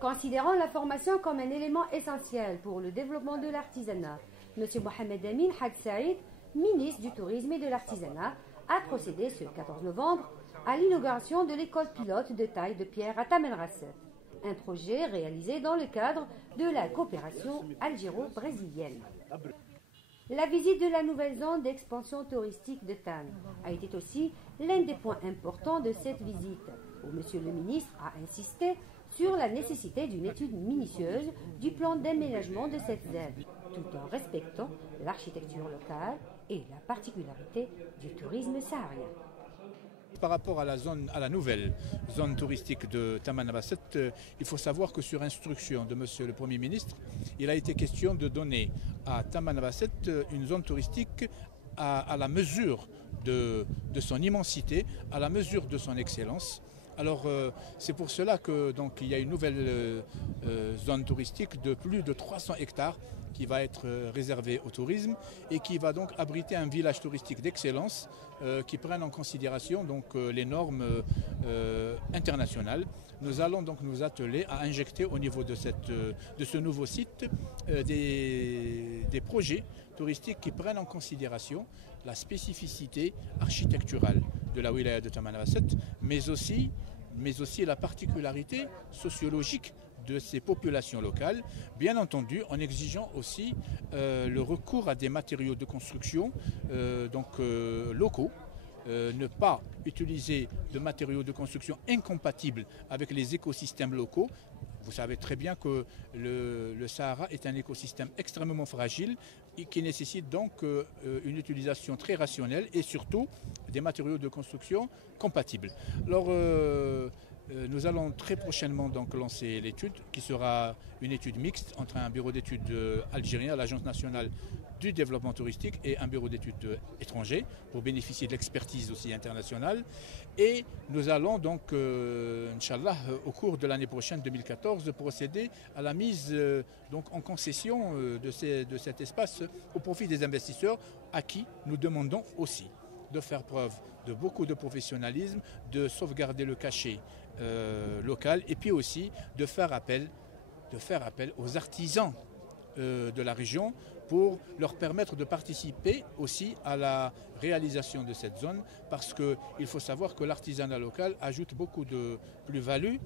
Considérant la formation comme un élément essentiel pour le développement de l'artisanat, M. Mohamed Amin Haj Saïd, ministre du Tourisme et de l'Artisanat, a procédé ce 14 novembre à l'inauguration de l'école pilote de taille de pierre à Tamanrasset, un projet réalisé dans le cadre de la coopération algéro-brésilienne. La visite de la nouvelle zone d'expansion touristique de Tannes a été aussi l'un des points importants de cette visite, où M. le ministre a insisté sur la nécessité d'une étude minutieuse du plan d'aménagement de cette zone, tout en respectant l'architecture locale et la particularité du tourisme saharien. Par rapport à la nouvelle zone touristique de Tamanrasset, il faut savoir que sur instruction de Monsieur le Premier ministre, il a été question de donner à Tamanrasset une zone touristique à la mesure de son immensité, à la mesure de son excellence. Alors c'est pour cela que donc il y a une nouvelle zone touristique de plus de 300 hectares qui va être réservée au tourisme et qui va donc abriter un village touristique d'excellence qui prenne en considération donc les normes internationales. Nous allons donc nous atteler à injecter au niveau de ce nouveau site des projets touristiques qui prennent en considération la spécificité architecturale de la wilaya de Tamanrasset, mais aussi la particularité sociologique de ces populations locales, bien entendu en exigeant aussi le recours à des matériaux de construction locaux, ne pas utiliser de matériaux de construction incompatibles avec les écosystèmes locaux. Vous savez très bien que le Sahara est un écosystème extrêmement fragile et qui nécessite donc une utilisation très rationnelle et surtout des matériaux de construction compatibles. Alors, nous allons très prochainement donc lancer l'étude qui sera une étude mixte entre un bureau d'études algérien, l'Agence nationale du développement touristique et un bureau d'études étranger pour bénéficier de l'expertise aussi internationale. Et nous allons donc, Inch'Allah, au cours de l'année prochaine 2014, procéder à la mise donc en concession de cet espace au profit des investisseurs à qui nous demandons aussi de faire preuve de beaucoup de professionnalisme, de sauvegarder le cachet local et puis aussi de faire appel aux artisans de la région pour leur permettre de participer aussi à la réalisation de cette zone parce qu'il faut savoir que l'artisanat local ajoute beaucoup de plus-value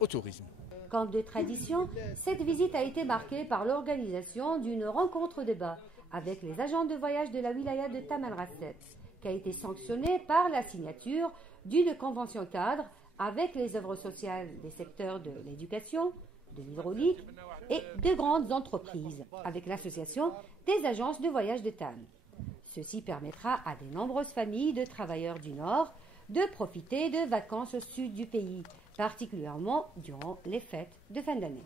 au tourisme. Comme de tradition, cette visite a été marquée par l'organisation d'une rencontre-débat avec les agents de voyage de la wilaya de Tamanrasset, qui a été sanctionnée par la signature d'une convention cadre avec les œuvres sociales des secteurs de l'éducation, de l'hydraulique et de grandes entreprises, avec l'association des agences de voyage de Tannes. Ceci permettra à de nombreuses familles de travailleurs du Nord de profiter de vacances au sud du pays, particulièrement durant les fêtes de fin d'année.